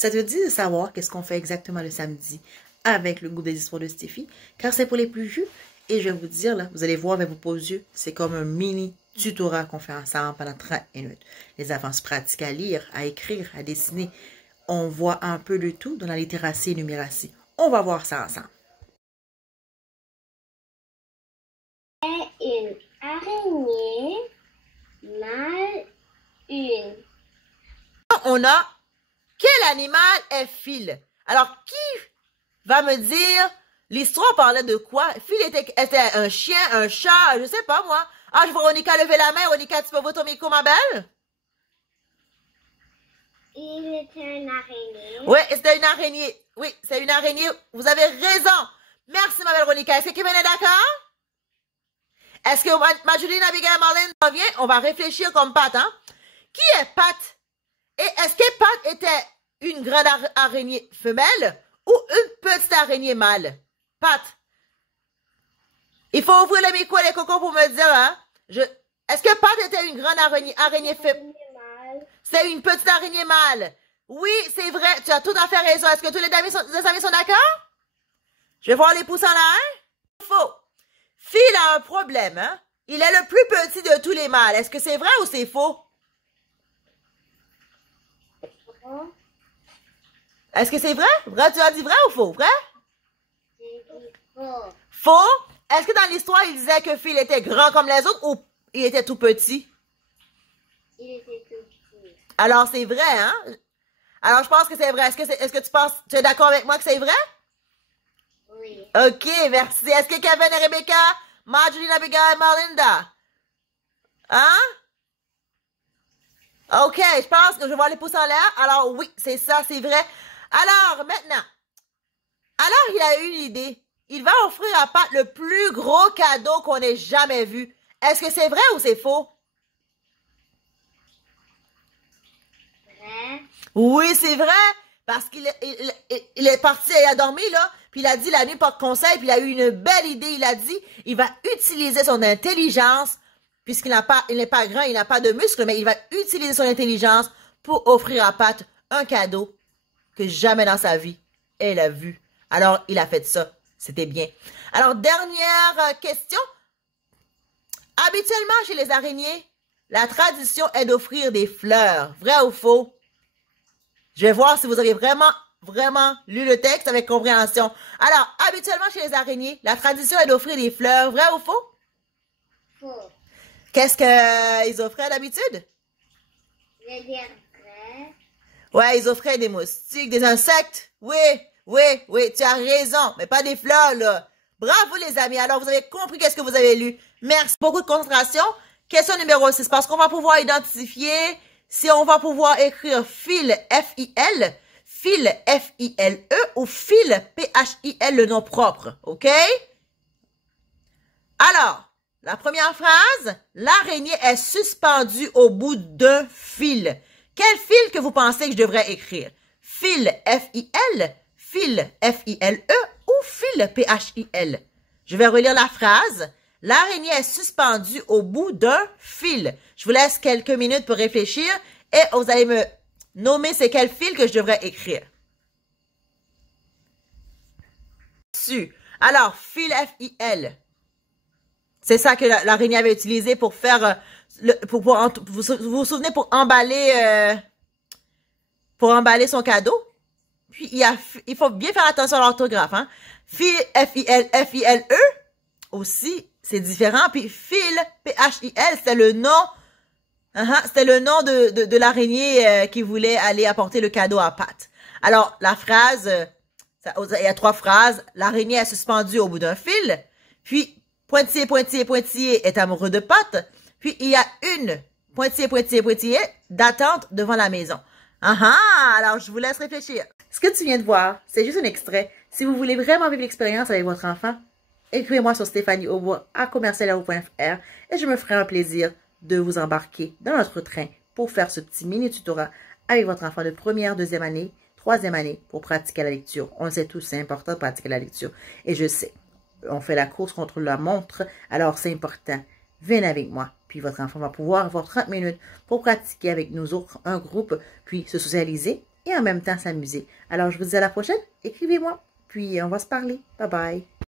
Ça te dit de savoir qu'est-ce qu'on fait exactement le samedi avec le groupe des histoires de Stéphie, car c'est pour les plus vieux. Et je vais vous dire, là, vous allez voir avec vos beaux yeux, c'est comme un mini tutorat qu'on fait ensemble pendant 30 minutes. Les enfants se pratiquent à lire, à écrire, à dessiner. On voit un peu de tout dans la littératie et numératie. On va voir ça ensemble. Une araignée, mal une. On a quel animal est Phil? Alors, qui va me dire l'histoire parlait de quoi? Phil était un chien, un chat, je sais pas moi. Ah, je vois Ronica lever la main. Ronica, tu peux ouvrir ton micro, ma belle? Il était une araignée. Oui, c'était une araignée. Oui, c'est une araignée. Vous avez raison. Merci, ma belle Ronica. Est-ce que Kevin est d'accord? Est-ce que Majuline, Abigail, Marlène s'en vient? On va réfléchir comme Pat, hein? Qui est Pat? Et est-ce que Pat était une grande araignée femelle ou une petite araignée mâle? Pat. Il faut ouvrir le micro, les cocos, pour me dire, hein? Est-ce que Pat était une grande araignée femelle? C'est une petite araignée mâle. Oui, c'est vrai. Tu as tout à fait raison. Est-ce que tous les amis sont d'accord? Je vais voir les pouces en l'air. Faux. Phil a un problème, hein? Il est le plus petit de tous les mâles. Est-ce que c'est vrai ou c'est faux? Est-ce que c'est vrai? Vrai, tu as dit vrai ou faux? Vrai? J'ai dit faux. Faux? Est-ce que dans l'histoire, il disait que Phil était grand comme les autres ou il était tout petit? Il était tout petit. Alors, c'est vrai, hein? Alors, je pense que c'est vrai. Est-ce que tu es d'accord avec moi que c'est vrai? Oui. OK, merci. Est-ce que Kevin et Rebecca, Marjorie, Abigail et Marlinda? Hein? OK, je pense que je vais voir les pouces en l'air. Alors, oui, c'est ça, c'est vrai. Alors, maintenant, il a eu une idée. Il va offrir à Pat le plus gros cadeau qu'on ait jamais vu. Est-ce que c'est vrai ou c'est faux? Vrai. Oui, c'est vrai. Parce qu'il est parti, il a dormi, là. Puis il a dit la nuit porte conseil. Puis il a eu une belle idée. Il a dit, il va utiliser son intelligence. Puisqu'il n'est pas grand, il n'a pas de muscles. Mais il va utiliser son intelligence pour offrir à Pat un cadeau que jamais dans sa vie, elle a vu. Alors, il a fait ça. C'était bien. Alors, dernière question. Habituellement, chez les araignées, la tradition est d'offrir des fleurs. Vrai ou faux? Je vais voir si vous avez vraiment lu le texte avec compréhension. Alors, habituellement, chez les araignées, la tradition est d'offrir des fleurs. Vrai ou faux? Faux. Qu'est-ce qu'ils offraient d'habitude? Je vais dire vrai. Ouais, ils offraient des moustiques, des insectes. Oui, tu as raison. Mais pas des fleurs, là. Bravo, les amis. Alors, vous avez compris qu'est-ce que vous avez lu. Merci. Beaucoup de concentration. Question numéro 6. Parce qu'on va pouvoir identifier si on va pouvoir écrire Phil, F-I-L, Phil, F-I-L-E, ou Phil, P-H-I-L, le nom propre. OK? Alors, la première phrase, l'araignée est suspendue au bout d'un fil. Quel fil que vous pensez que je devrais écrire? Fil, F-I-L, fil, F-I-L-E ou fil, P-H-I-L? Je vais relire la phrase. L'araignée est suspendue au bout d'un fil. Je vous laisse quelques minutes pour réfléchir et vous allez me nommer c'est quel fil que je devrais écrire. Alors, fil, F-I-L. C'est ça que l'araignée avait utilisé pour faire, vous vous souvenez, pour emballer son cadeau. Puis, il faut bien faire attention à l'orthographe, hein. Fil, F-I-L, F-I-L-E, aussi, c'est différent. Puis, fil, P-H-I-L, c'était le nom, c'était le nom de l'araignée qui voulait aller apporter le cadeau à Pat. Alors, la phrase, il y a 3 phrases. L'araignée est suspendue au bout d'un fil. Puis, Pointillé, pointillé, pointillé est amoureux de Pat. Puis, il y a une pointillé, pointillé, pointillé d'attente devant la maison. Alors je vous laisse réfléchir. Ce que tu viens de voir, c'est juste un extrait. Si vous voulez vraiment vivre l'expérience avec votre enfant, écrivez-moi sur stéphanieaubois@commercialao.fr et je me ferai un plaisir de vous embarquer dans notre train pour faire ce petit mini tutorat avec votre enfant de première, deuxième année, troisième année pour pratiquer la lecture. On le sait tous, c'est important de pratiquer la lecture. Et je sais. On fait la course contre la montre, alors c'est important. Venez avec moi, puis votre enfant va pouvoir avoir 30 minutes pour pratiquer avec nous autres un groupe, puis se socialiser et en même temps s'amuser. Alors, je vous dis à la prochaine. Écrivez-moi, puis on va se parler. Bye bye.